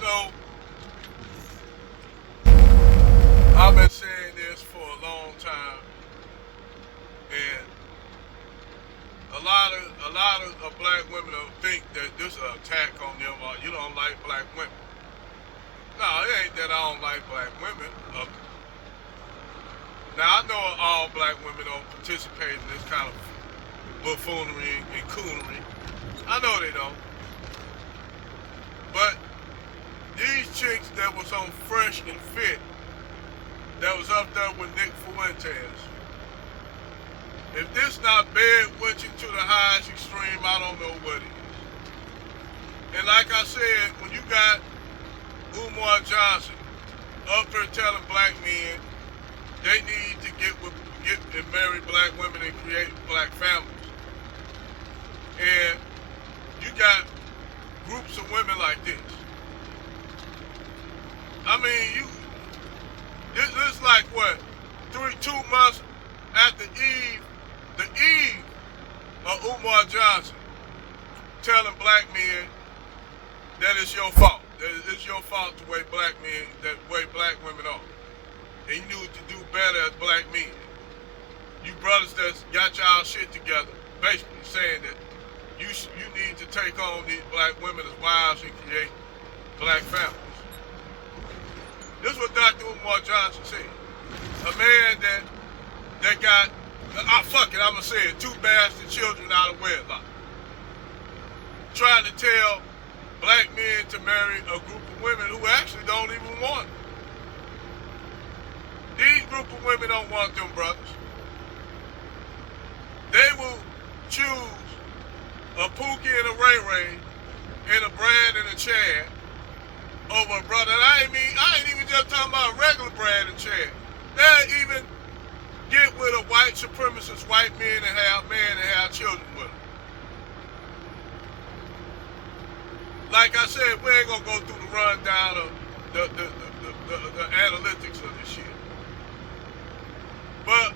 know, I've been saying this for a long time, and a lot of black women will think that this is an attack on them or you don't like black women. No, it ain't that I don't like black women. Now I know all black women don't participate in this kind of buffoonery and coonery. I know they don't. But these chicks that was on Fresh and Fit, that was up there with Nick Fuentes, if this not bed witching to the highest extreme, I don't know what is. And like I said, when you got Umar Johnson up here telling black men they need to get and marry black women and create black families, and you got groups of women like this. I mean, this is like what, 2 months after the eve of Umar Johnson telling black men that it's your fault. That it's your fault the way black women are. And you need to do better as black men. You brothers that's got y'all shit together, basically saying that you need to take on these black women as wives and create black families. This is what Dr. Umar Johnson said. A man that got, I'm gonna say it, 2 bastard children out of wedlock. Trying to tell black men to marry a group of women who actually don't even want them. These group of women don't want them brothers. They will choose a Pookie and a Ray Ray and a Brad and a Chad over a brother. And I ain't even just talking about regular Brad and Chad. They'll even get with a white supremacist white man and have children with them. Like I said, we ain't gonna go through the rundown of the analytics of this shit. But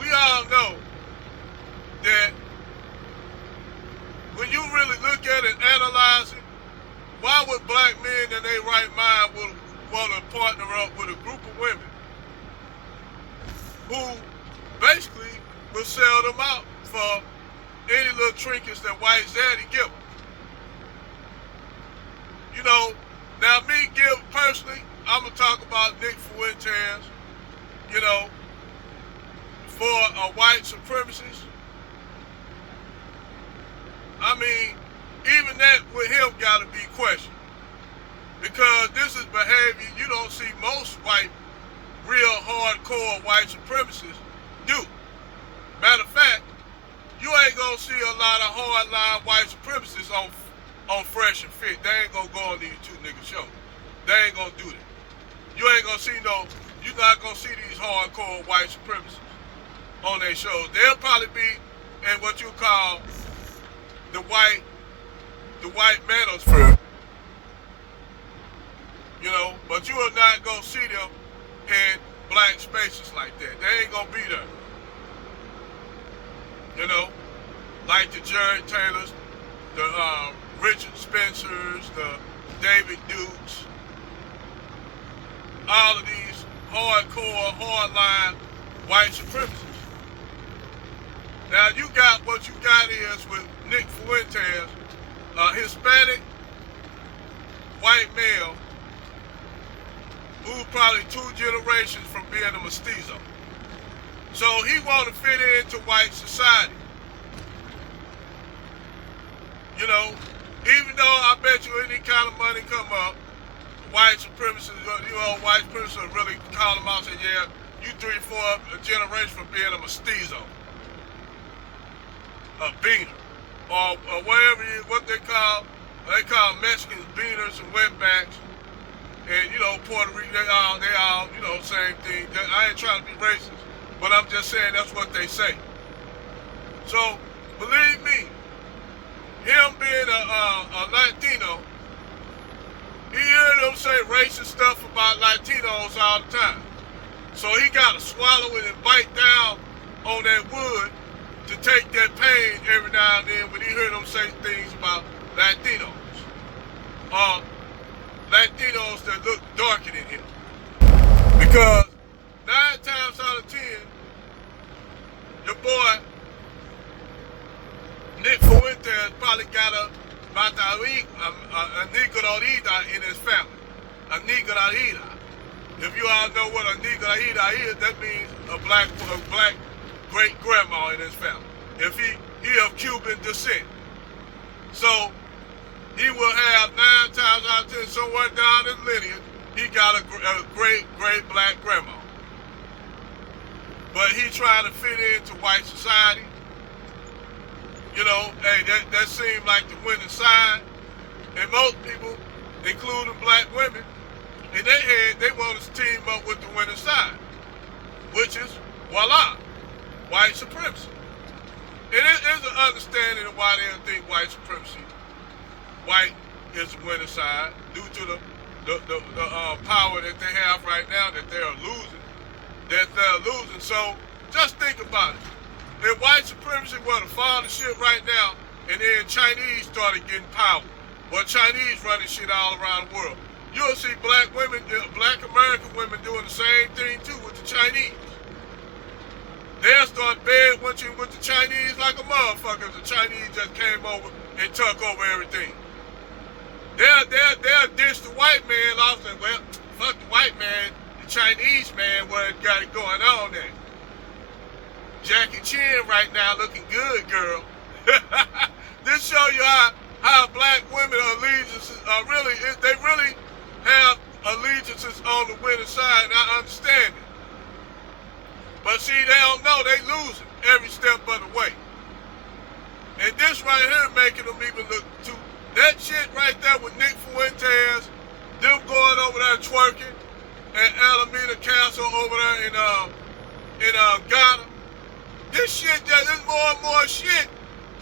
we all know that when you really look at it and analyze it, why would black men in their right mind would want to partner up with a group of women who basically will sell them out for any little trinkets that white daddy give them? You know, now personally, I'm going to talk about Nick Fuentes, you know, for a white supremacist. I mean, even that with him got to be questioned. Because this is behavior you don't see most real hardcore white supremacists do. Matter of fact, you ain't going to see a lot of hardline white supremacists on Fresh and Fit. They ain't gonna go on these 2 niggas shows. They ain't gonna do that. You ain't gonna see you're not gonna see these hardcore white supremacists on their shows. They'll probably be in what you call the white manosphere. You know, but you are not gonna see them in black spaces like that. They ain't gonna be there. You know, like the Jared Taylors, the Richard Spencers, the David Dukes, all of these hardcore, hardline white supremacists. Now what you got is with Nick Fuentes, a Hispanic white male who's probably 2 generations from being a mestizo. So he want to fit into white society. You know, even though I bet you any kind of money come up, white supremacists will really call them out and say, yeah, you 3-4 generations from being a mestizo, a beaner, or whatever what they call Mexicans beaners and wetbacks, and you know, Puerto Rico, they all, you know, same thing. I ain't trying to be racist, but I'm just saying that's what they say. So, believe me, him being a Latino, he heard them say racist stuff about Latinos all the time. So he got to swallow it and bite down on that wood to take that pain every now and then when he heard them say things about Latinos. Latinos that look darker than him. Because 9 times out of 10, your boy Nick Fuentes probably got a Nicaragua in his family. A Nicaragua. If you all know what a Nicaragua is, that means a black great grandma in his family. If he of Cuban descent. So he will have 9 times out of 10, somewhere down his lineage, he got a great black grandma. But he trying to fit into white society. You know, hey, that seemed like the winning side. And most people, including black women, in their head, they want to team up with the winning side, which is, voila, white supremacy. And it is an understanding of why they don't think white supremacy, white is the winning side, due to the power that they have right now that they are losing. So just think about it. If white supremacy were to fall to shit right now, and then Chinese started getting power, or Chinese running shit all around the world, you'll see black women, black American women doing the same thing too with the Chinese. They'll start bed watching with the Chinese like a motherfucker. The Chinese just came over and took over everything. They'll dish the white man off and, well, fuck the white man, the Chinese man, what got it going on there. Jackie Chan right now looking good, girl. This show you how black women allegiances are really, they really have allegiances on the winning side, and I understand it. But see, they don't know, they losing every step of the way. And this right here making them even look too, that shit right there with Nick Fuentes, them going over there twerking, and Alameda Castle over there in Ghana. This shit, there's more and more shit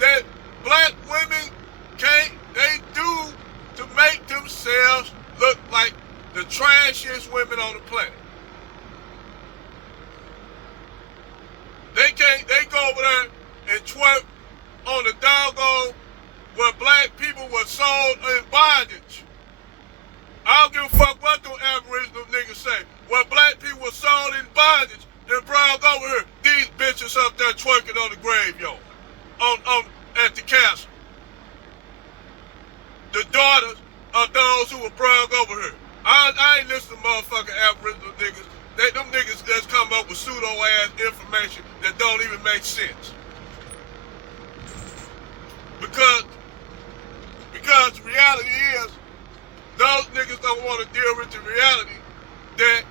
that black women they do to make themselves look like the trashiest women on the planet. They go over there and twerk on the doggone where black people were sold in bondage. I don't give a fuck what them Aboriginal niggas say. Where black people were sold in bondage and brought over here, these bitches up there twerking on the graveyard, at the castle. The daughters of those who were brought over here. I ain't listening to motherfucking Aboriginal niggas. Them niggas just come up with pseudo-ass information that don't even make sense. Because the reality is, those niggas don't want to deal with the reality that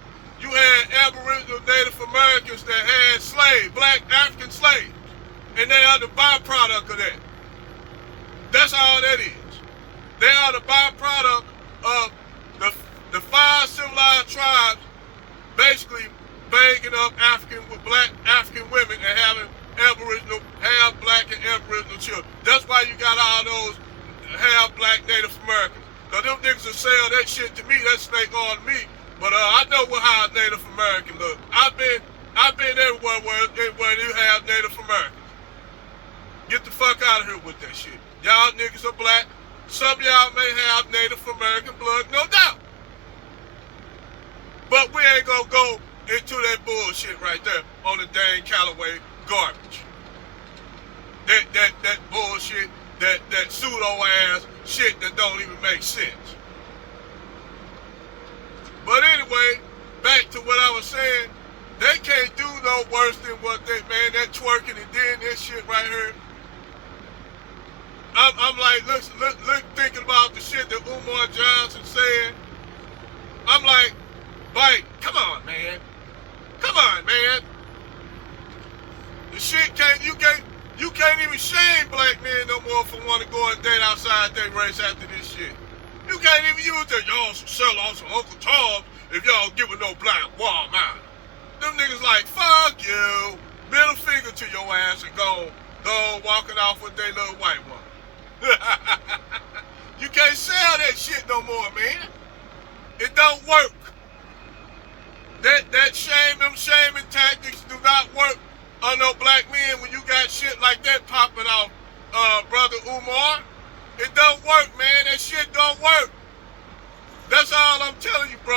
you had Aboriginal Native Americans that had slaves, black African slaves, and they are the byproduct of that. That's all that is. They are the byproduct of the 5 civilized tribes basically banging up black African women and having Aboriginal, half black and Aboriginal children. That's why you got all those half black Native Americans. Cause them niggas will sell that shit to me, that snake on me. But I know how a Native American look. I've been everywhere where you have Native Americans. Get the fuck out of here with that shit. Y'all niggas are black. Some of y'all may have Native American blood, no doubt. But we ain't gonna go into that bullshit right there on the dang Callaway garbage. That bullshit, that pseudo-ass shit that don't even make sense. But anyway, back to what I was saying, they can't do no worse than what that twerking and doing this shit right here. I'm like, look, thinking about the shit that Umar Johnson said. I'm like, come on, man. Come on, man. The shit you can't even shame black men no more for wanting to go and date outside their race after this shit. You can't even use that, y'all some sell-offs from Uncle Tom if y'all giving no black Walmart. Them niggas like, fuck you. Middle finger to your ass and go walking off with their little white woman. You can't sell that shit no more, man. It don't work. That them shaming tactics do not work on no black men when you got shit like that popping off, Brother Umar. It don't work, man. That shit don't work. That's all telling you, bro.